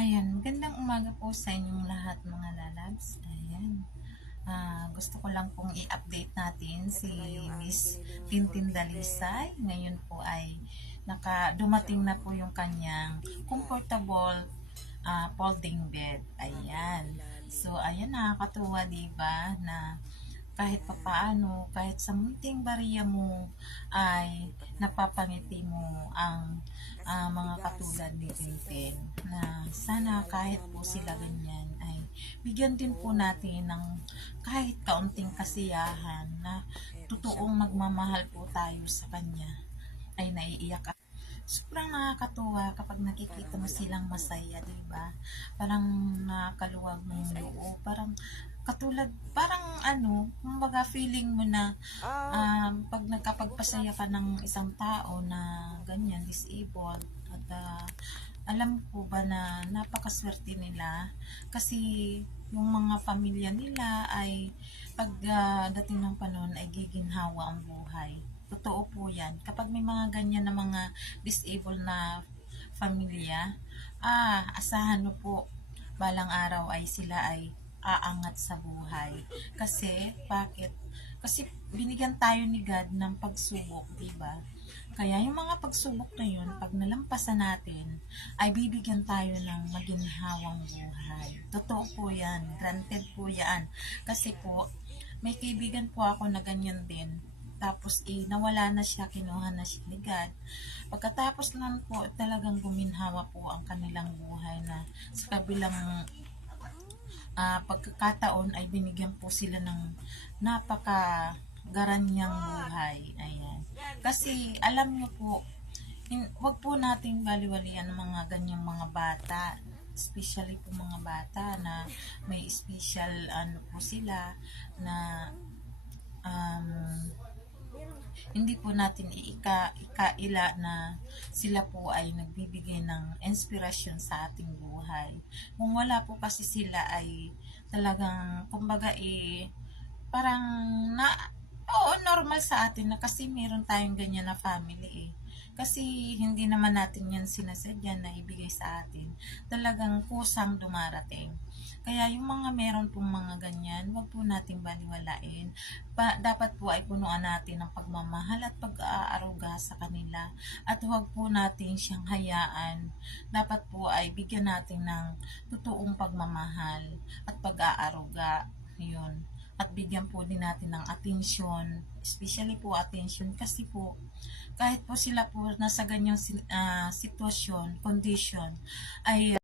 Ayan, magandang umaga po sa inyong lahat mga lalabs. Ayan. Gusto ko lang pong i-update natin si Miss Tintin Dalisay. Ngayon po ay dumating na po yung kanyang comfortable folding bed. Ayan. So, ayan, nakakatuwa diba na kahit papaano, kahit sa munting bariya mo ay napapangiti mo ang mga katulad ni Tintin na sana kahit po sila ganyan ay bigyan din po natin ng kahit kaunting kasiyahan na totoong magmamahal po tayo sa kanya. Ay naiiyak ako. Sobrang nakakatuwa kapag nakikita mo silang masaya, di ba? Parang nakaluwag mo yung loob. Parang katulad, parang kumbaga feeling mo na pag nagkapagpasaya ka ng isang tao na ganyan, disabled, at alam ko ba na napakaswerte nila kasi yung mga pamilya nila ay pag dating ng panahon ay giginhawa ang buhay. Totoo po yan. Kapag may mga ganyan na mga disabled na pamilya, asahan mo po, balang araw ay sila ay aangat sa buhay. Kasi, bakit? Kasi binigyan tayo ni God ng pagsubok, di ba? Kaya yung mga pagsubok na yun, pag nalampasan natin, ay bibigyan tayo ng maginhawang buhay. Totoo po yan. Granted po yan. Kasi po, may kaibigan po ako na ganyan din. Tapos nawala na siya, kinuha na siya ni God. Pagkatapos nun po, talagang guminhawa po ang kanilang buhay na sa kabilang pagkakataon ay binigyan po sila ng napaka-garanyang buhay. Ayan. Kasi alam nyo po, wag po nating baliwalian ang mga ganyang mga bata, especially po mga bata na may special po sila na um, hindi po natin ikaila na sila po ay nagbibigay ng inspirasyon sa ating buhay. Kung wala po kasi sila ay talagang, kumbaga parang oo, normal sa atin na kasi meron tayong ganyan na family Kasi hindi naman natin yan sinasadya na ibigay sa atin. Talagang kusang dumarating. Kaya yung mga meron pong mga ganyan, wag po natin baliwalain. Dapat po ay punuan natin ng pagmamahal at pag-aaruga sa kanila. At wag po natin siyang hayaan. Dapat po ay bigyan natin ng totoong pagmamahal at pag-aaruga. Yun. At bigyan po din natin ng atensyon, especially po attention kasi po kahit po sila po nasa ganyang sitwasyon, condition, ay